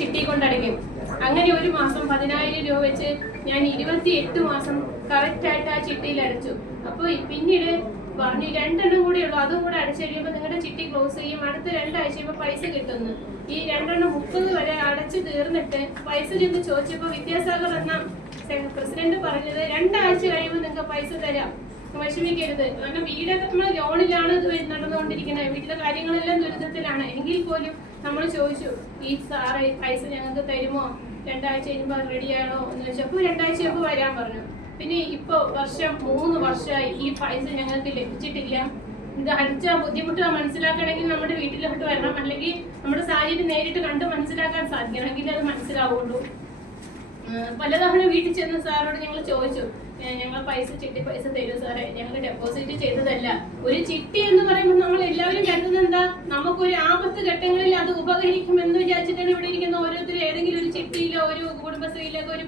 ചിട്ടി അങ്ങനെ ഒരു മാസം പതിനായിരം രൂപ വെച്ച് ഞാൻ ഇരുപത്തി എട്ട് മാസം കറക്റ്റ് ആയിട്ട് ആ ചിട്ടിയിൽ അടച്ചു. അപ്പോൾ പിന്നീട് പറഞ്ഞു രണ്ടെണ്ണം കൂടെ ഉള്ളൂ. അതും കൂടെ അടച്ചു കഴിയുമ്പോൾ നിങ്ങളുടെ ചിട്ടി ക്ലോസ് ചെയ്യും. അടുത്ത രണ്ടാഴ്ച കഴിയുമ്പോൾ പൈസ കിട്ടുന്നു. ഈ രണ്ടെണ്ണം മുപ്പത് വരെ അടച്ചു തീർന്നിട്ട് പൈസ ചെന്ന് ചോദിച്ചപ്പോൾ വിദ്യാസാഗർ എന്ന പ്രസിഡന്റ് പറഞ്ഞത് രണ്ടാഴ്ച കഴിയുമ്പോൾ നിങ്ങൾക്ക് പൈസ തരാം. വിഷമിക്കരുത്. കാരണം വീട് നമ്മൾ ലോണിലാണ് നടന്നുകൊണ്ടിരിക്കുന്നത്. വീട്ടിലെ കാര്യങ്ങളെല്ലാം ദുരിതത്തിലാണ്. എങ്കിൽ പോലും നമ്മൾ ചോദിച്ചു ഈ സാറ് പൈസ ഞങ്ങൾക്ക് തരുമോ? രണ്ടാഴ്ച കഴിയുമ്പോൾ റെഡിയാണോ എന്ന് ചോദിച്ചപ്പോൾ രണ്ടാഴ്ച കഴിയുമ്പോൾ വരാൻ പറഞ്ഞു. പിന്നെ ഇപ്പൊ വർഷം മൂന്ന് വർഷമായി ഈ പൈസ ഞങ്ങൾക്ക് ലഭിച്ചിട്ടില്ല. ഇത് അടിച്ച ബുദ്ധിമുട്ട് മനസ്സിലാക്കണമെങ്കിൽ നമ്മുടെ വീട്ടിലോട്ട് വരണം. അല്ലെങ്കിൽ നമ്മുടെ സാഹചര്യം നേരിട്ട് കണ്ട് മനസ്സിലാക്കാൻ സാധിക്കണമെങ്കിൽ അത് മനസ്സിലാവുള്ളൂ. പലതവണ വീട്ടിൽ ചെന്ന് സാറോട് ഞങ്ങൾ ചോദിച്ചു ഞങ്ങൾ പൈസ ചിട്ടി പൈസ തരും സാറേ ഞങ്ങൾ ഡെപ്പോസിറ്റ് ചെയ്തതല്ല. ഒരു ചിട്ടി എന്ന് പറയുമ്പോൾ നമ്മൾ എല്ലാവരും കരുതുന്നത് എന്താ? നമുക്കൊരു ആപത്ത് ഘട്ടങ്ങളിൽ അത് ഉപകരിക്കുമെന്ന് വിചാരിച്ചിട്ടാണ് ഇവിടെ ഇരിക്കുന്ന ഓരോരുത്തരും ഏതെങ്കിലും ഒരു ചിട്ടിയിലോ ഒരു കുടുംബശ്രീയിലോ ഒരു